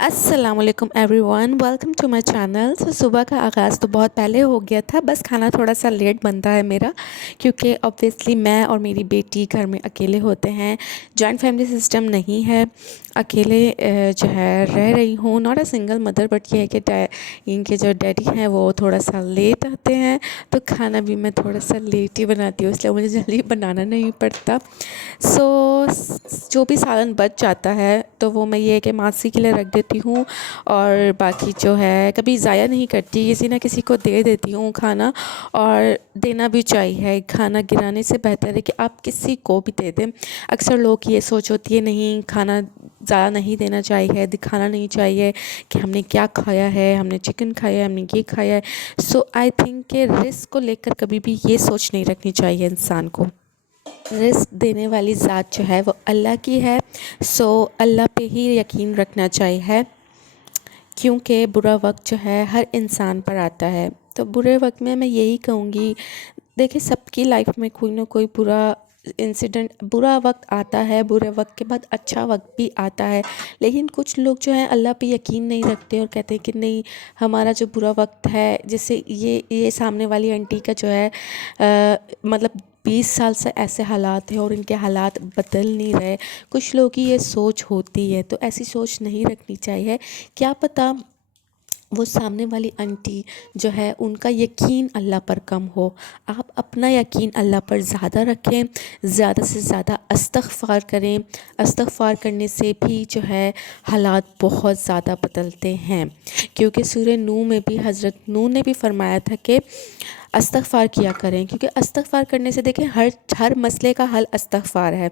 अस्सलाम वालेकुम everyone, welcome to my channel. सुबह का आगाज़ तो बहुत पहले हो गया था, बस खाना थोड़ा सा लेट बनता है मेरा, क्योंकि ऑब्वियसली मैं और मेरी बेटी घर में अकेले होते हैं। जॉइंट फैमिली सिस्टम नहीं है, अकेले जो है रह रही हूँ। Not a single mother, but ये है कि इनके जो डैडी हैं वो थोड़ा सा लेट आते हैं, तो खाना भी मैं थोड़ा सा लेट ही बनाती हूँ, इसलिए मुझे जल्दी बनाना नहीं पड़ता। जो भी सालन बच जाता है तो वो मैं ये है कि मासी के लिए रख देती हूँ, और बाकी जो है कभी ज़ाया नहीं करती, किसी ना किसी को दे देती हूँ खाना। और देना भी चाहिए, खाना गिराने से बेहतर है कि आप किसी को भी दे दें। अक्सर लोग की ये सोच होती है, नहीं खाना ज़्यादा नहीं देना चाहिए, दिखाना नहीं चाहिए कि हमने क्या खाया है, हमने चिकन खाया है, हमने ये खाया है। सो आई थिंक कि रिस्क को लेकर कभी भी ये सोच नहीं रखनी चाहिए इंसान को। रिस्क देने वाली ज़ात जो है वो अल्लाह की है, सो अल्लाह पे ही यकीन रखना चाहिए, क्योंकि बुरा वक्त जो है हर इंसान पर आता है। तो बुरे वक्त में मैं यही कहूँगी, देखिए सबकी लाइफ में कोई ना कोई बुरा वक्त आता है, बुरे वक्त के बाद अच्छा वक्त भी आता है। लेकिन कुछ लोग जो हैं अल्लाह पे यकीन नहीं रखते और कहते हैं कि नहीं, हमारा जो बुरा वक्त है, जैसे ये सामने वाली आंटी का जो है मतलब 20 साल से ऐसे हालात हैं और इनके हालात बदल नहीं रहे। कुछ लोगों की ये सोच होती है, तो ऐसी सोच नहीं रखनी चाहिए। क्या पता वो सामने वाली आंटी जो है उनका यकीन अल्लाह पर कम हो। आप अपना यकीन अल्लाह पर ज़्यादा रखें, ज़्यादा से ज़्यादा इस्तग़फ़ार करें। इस्तग़फ़ार करने से भी जो है हालात बहुत ज़्यादा बदलते हैं, क्योंकि सूरह नूह में भी हज़रत नूह ने भी फरमाया था कि इस्तग़फ़ार किया करें, क्योंकि इस्तग़फ़ार करने से देखें हर मसले का हल इस्तग़फ़ार है।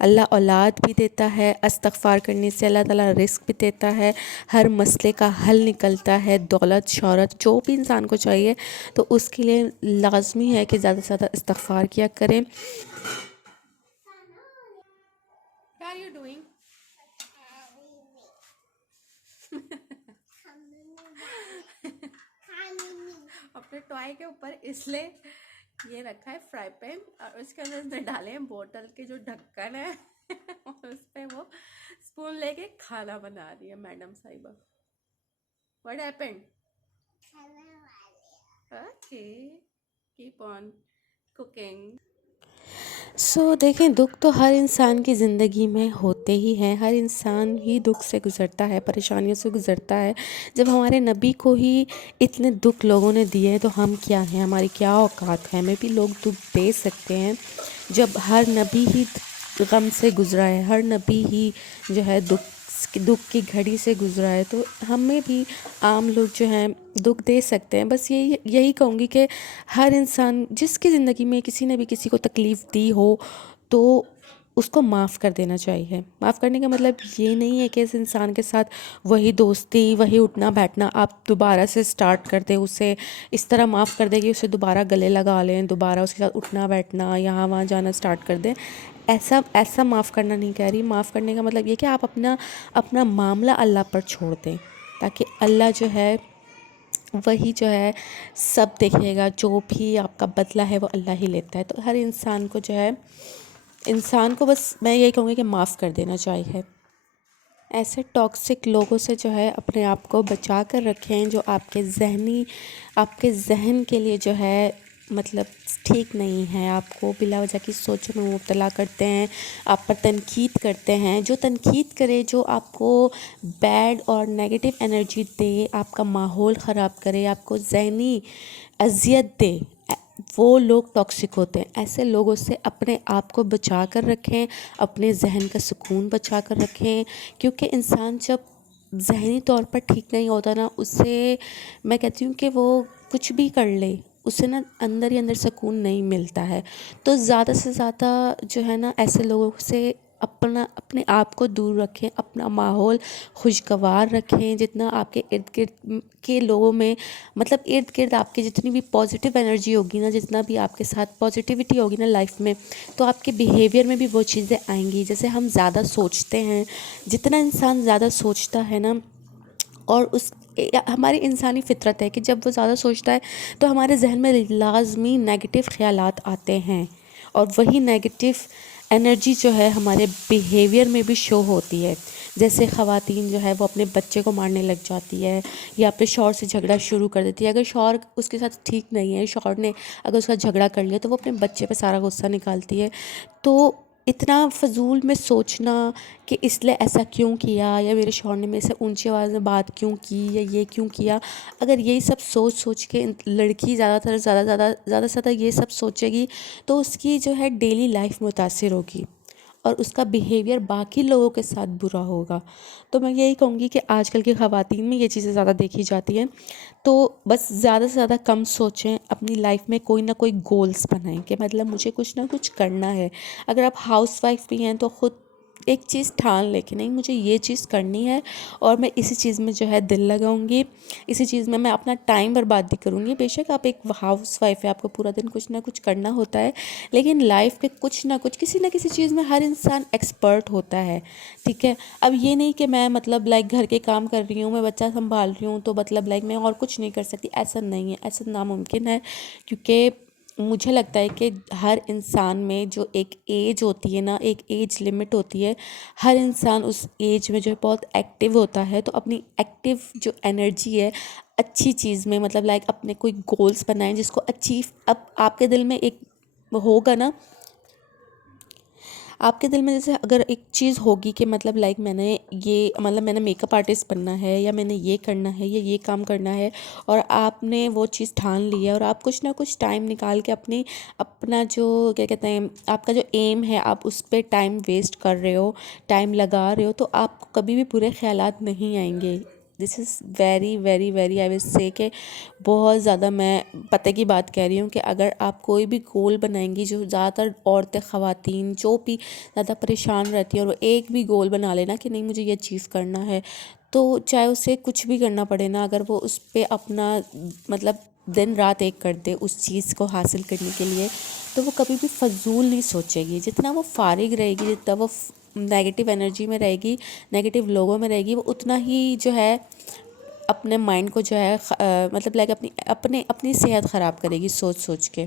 अल्लाह औलाद भी देता है, इस्तग़फ़ार करने से अल्लाह ताला रिस्क भी देता है, हर मसले का हल निकलता है, दौलत शौहरत जो भी इंसान को चाहिए, तो उसके लिए लाज़मी है कि ज़्यादा से ज़्यादा इस्तग़फ़ार किया करें। What are you doing? अपने टॉय के ऊपर इसलिए ये रखा है फ्राई पैन, और उसके अंदर इसने डाले हैं बोतल के जो ढक्कन है और उस पे वो स्पून लेके खाना बना रही है मैडम साहिबा। What happened? Okay, keep on cooking. देखें, दुख तो हर इंसान की ज़िंदगी में होते ही हैं, हर इंसान ही दुख से गुज़रता है, परेशानियों से गुज़रता है। जब हमारे नबी को ही इतने दुख लोगों ने दिए, तो हम क्या हैं, हमारी क्या औकात है, हमें भी लोग दुख दे सकते हैं। जब हर नबी ही गम से गुज़रा है, हर नबी ही जो है दुख की घड़ी से गुज़रा है, तो हमें भी आम लोग जो हैं दुख दे सकते हैं। बस यही कहूँगी कि हर इंसान जिसकी ज़िंदगी में किसी ने भी किसी को तकलीफ़ दी हो, तो उसको माफ़ कर देना चाहिए। माफ़ करने का मतलब ये नहीं है कि इस इंसान के साथ वही दोस्ती, वही उठना बैठना आप दोबारा से स्टार्ट कर दें, उसे इस तरह माफ़ कर दें कि उसे दोबारा गले लगा लें, दोबारा उसके साथ उठना बैठना, यहाँ वहाँ जाना स्टार्ट कर दें। ऐसा माफ़ करना नहीं कह रही। माफ़ करने का मतलब ये कि आप अपना मामला अल्लाह पर छोड़ दें, ताकि अल्लाह जो है वही जो है सब देखेगा, जो भी आपका बदला है वो अल्लाह ही लेता है। तो हर इंसान को जो है, इंसान को बस मैं यही कहूँगी कि माफ़ कर देना चाहिए। ऐसे टॉक्सिक लोगों से जो है अपने आप को बचा कर रखें, जो आपके जहन के लिए जो है मतलब ठीक नहीं है, आपको बिला वजह की सोचों में मुब्तला करते हैं, आप पर तनकीद करते हैं। जो तनकीद करे, जो आपको बैड और नेगेटिव एनर्जी दे, आपका माहौल ख़राब करे, आपको ज़हनी अज़ियत दे, वो लोग टॉक्सिक होते हैं। ऐसे लोगों से अपने आप को बचा कर रखें, अपने जहन का सुकून बचा कर रखें, क्योंकि इंसान जब ज़हनी तौर पर ठीक नहीं होता ना, उससे मैं कहती हूँ कि वो कुछ भी कर ले, उसे ना अंदर ही अंदर सुकून नहीं मिलता है। तो ज़्यादा से ज़्यादा जो है ना, ऐसे लोगों से अपने आप को दूर रखें, अपना माहौल खुशगवार रखें। जितना आपके इर्द गिर्द के लोगों में, मतलब इर्द गिर्द आपके जितनी भी पॉजिटिव एनर्जी होगी ना, जितना भी आपके साथ पॉजिटिविटी होगी ना लाइफ में, तो आपके बिहेवियर में भी वो चीज़ें आएंगी। जैसे हम ज़्यादा सोचते हैं, जितना इंसान ज़्यादा सोचता है ना, और हमारी इंसानी फ़ितरत है कि जब वो ज़्यादा सोचता है तो हमारे जहन में लाजमी नेगेटिव ख़यालात आते हैं, और वही नेगेटिव एनर्जी जो है हमारे बिहेवियर में भी शो होती है। جیسے خواتین جو ہے وہ اپنے بچے کو مارنے لگ جاتی ہے یا اپنے شوہر سے جھگڑا شروع کر دیتی ہے. اگر شوہر اس کے ساتھ ٹھیک نہیں ہے, شوہر نے اگر اس کا جھگڑا کر لیا تو وہ اپنے بچے پہ سارا غصہ نکالتی ہے. تو اتنا فضول میں سوچنا کہ اس لیے ایسا کیوں کیا, یا میرے شوہر نے میرے سے اونچی آواز میں بات کیوں کی, یا یہ کیوں کیا, اگر یہی سب سوچ کے لڑکی زیادہ سے زیادہ یہ سب سوچے گی تو اس کی جو ہے ڈیلی لائف متاثر ہوگی اور اس کا بیہیویئر باقی لوگوں کے ساتھ برا ہوگا. تو میں یہی کہوں گی کہ آج کل کی خواتین میں یہ چیزیں زیادہ دیکھی جاتی ہیں. تو بس زیادہ سے زیادہ کم سوچیں, اپنی لائف میں کوئی نہ کوئی گولز بنائیں کہ مطلب مجھے کچھ نہ کچھ کرنا ہے. اگر آپ ہاؤس وائف بھی ہیں تو خود ایک چیز ٹھان لے کہ نہیں مجھے یہ چیز کرنی ہے اور میں اسی چیز میں جو ہے دل لگاؤں گی, اسی چیز میں اپنا ٹائم برباد بھی کروں گی. بے شک آپ ایک ہاؤس وائف ہے, آپ کو پورا دن کچھ نہ کچھ کرنا ہوتا ہے, لیکن لائف کے کچھ نہ کسی چیز میں ہر انسان ایکسپرٹ ہوتا ہے, ٹھیک ہے. اب یہ نہیں کہ میں مطلب گھر کے کام کر رہی ہوں, میں بچہ سنبھال رہی ہوں تو مطلب میں اور کچھ نہیں کر سکتی, ایسا نہیں ہے, ایسا ناممکن ہے. کیونکہ مجھے لگتا ہے کہ ہر انسان میں جو ایک ایج ہوتی ہے نا, ایک ایج لمٹ ہوتی ہے, ہر انسان اس ایج میں جو ہے بہت ایکٹیو ہوتا ہے. تو اپنی ایکٹیو جو انرجی ہے اچھی چیز میں مطلب اپنے کوئی گولز بنائیں جس کو اچیو, اب آپ کے دل میں ایک ہوگا نا, آپ کے دل میں جیسے اگر ایک چیز ہوگی کہ مطلب میں نے میک اپ آرٹسٹ بننا ہے, یا میں نے یہ کرنا ہے, یا یہ کام کرنا ہے, اور آپ نے وہ چیز ٹھان لی ہے اور آپ کچھ نہ کچھ ٹائم نکال کے اپنا جو کیا کہتے ہیں آپ کا جو ایم ہے آپ اس پہ ٹائم ویسٹ کر رہے ہو, ٹائم لگا رہے ہو, تو آپ کو کبھی بھی برے خیالات نہیں آئیں گے. This is very very very I will say کہ بہت زیادہ میں پتہ کی بات کہہ رہی ہوں کہ اگر آپ کوئی بھی گول بنائیں گی, جو زیادہ تر عورتیں خواتین جو بھی زیادہ پریشان رہتی ہیں اور وہ ایک بھی گول بنا لینا کہ نہیں مجھے یہ اچیو کرنا ہے, تو چاہے اسے کچھ بھی کرنا پڑے نا, اگر وہ اس پہ اپنا مطلب دن رات ایک کر دے اس چیز کو حاصل کرنے کے لیے, تو وہ کبھی بھی فضول نہیں سوچے گی. جتنا وہ فارغ رہے گی, جتنا وہ نیگیٹو انرجی میں رہے گی, نیگیٹو لوگوں میں رہے گی, وہ اتنا ہی جو ہے اپنے مائنڈ کو جو ہے مطلب اپنی صحت خراب کرے گی سوچ کے.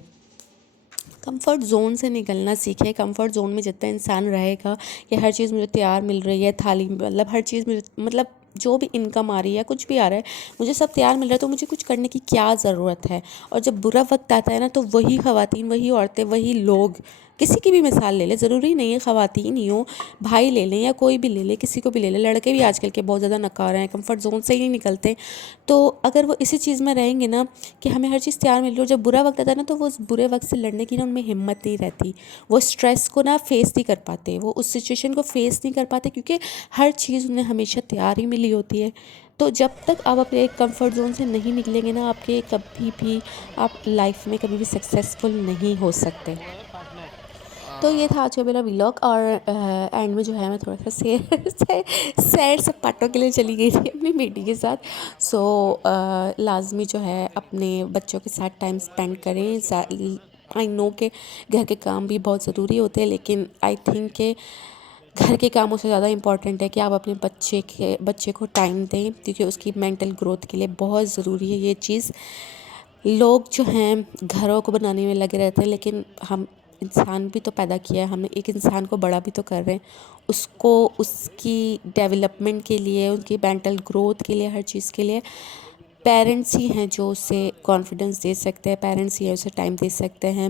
کمفرٹ زون سے نکلنا سیکھے. کمفرٹ زون میں جتنا انسان رہے گا کہ ہر چیز مجھے تیار مل رہی ہے, تھالی مطلب ہر چیز مجھے مطلب جو بھی انکم آ رہی ہے, کچھ بھی آ رہا ہے, مجھے سب تیار مل رہا ہے, تو مجھے کچھ کرنے کی کیا ضرورت ہے. اور جب برا وقت آتا ہے نا تو وہی خواتین, وہی عورتیں, وہی لوگ, کسی کی بھی مثال لے لیں, ضروری نہیں ہے خواتین ہی ہوں, بھائی لے لیں یا کوئی بھی لے لیں, کسی کو بھی لے لیں, لڑکے بھی آج کل کے بہت زیادہ نکار ہیں, کمفرٹ زون سے ہی نہیں نکلتے. تو اگر وہ اسی چیز میں رہیں گے نا کہ ہمیں ہر چیز تیار مل رہی ہے, اور جب برا وقت آتا ہے نا تو وہ اس برے وقت سے لڑنے کی نا ان میں ہمت نہیں رہتی, وہ اسٹریس کو نا فیس نہیں کر پاتے, وہ اس سچویشن کو فیس نہیں کر پاتے, کیونکہ ہر چیز انہیں ہمیشہ تیار ہی ملی ہوتی ہے. تو جب تک آپ اپنے ایک کمفرٹ زون سے نہیں نکلیں گے نا, آپ کے کبھی بھی آپ لائف میں کبھی بھی سکسیزفل نہیں ہو سکتے. تو یہ تھا آج کا میرا ولاگ, اور اینڈ میں جو ہے میں تھوڑا سا سیڈ سپاٹوں کے لیے چلی گئی تھی اپنی بیٹی کے ساتھ. سو لازمی جو ہے اپنے بچوں کے ساتھ ٹائم اسپینڈ کریں. آئی نو کہ گھر کے کام بھی بہت ضروری ہوتے ہیں, لیکن آئی تھنک کہ گھر کے کاموں سے زیادہ امپورٹنٹ ہے کہ آپ اپنے بچے کو ٹائم دیں, کیونکہ اس کی مینٹل گروتھ کے لیے بہت ضروری ہے یہ چیز. لوگ جو ہیں گھروں کو بنانے میں لگے رہتے ہیں, لیکن ہم انسان بھی تو پیدا کیا ہے ہم نے, ایک انسان کو بڑا بھی تو کر رہے ہیں, اس کو اس کی ڈیولپمنٹ کے لیے, ان کی مینٹل گروتھ کے لیے, ہر چیز کے لیے پیرنٹس ہی ہیں جو اسے کانفیڈنس دے سکتے ہیں, پیرنٹس ہی ہیں اسے ٹائم دے سکتے ہیں,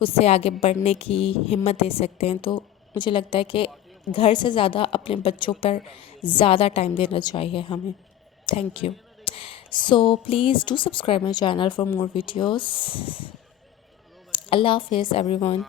اس سے آگے بڑھنے کی ہمت دے سکتے ہیں. تو مجھے لگتا ہے کہ گھر سے زیادہ اپنے بچوں پر زیادہ ٹائم دینا چاہیے ہمیں. Thank you. So please do subscribe my channel for more videos. اللہ حافظ ایوری ون.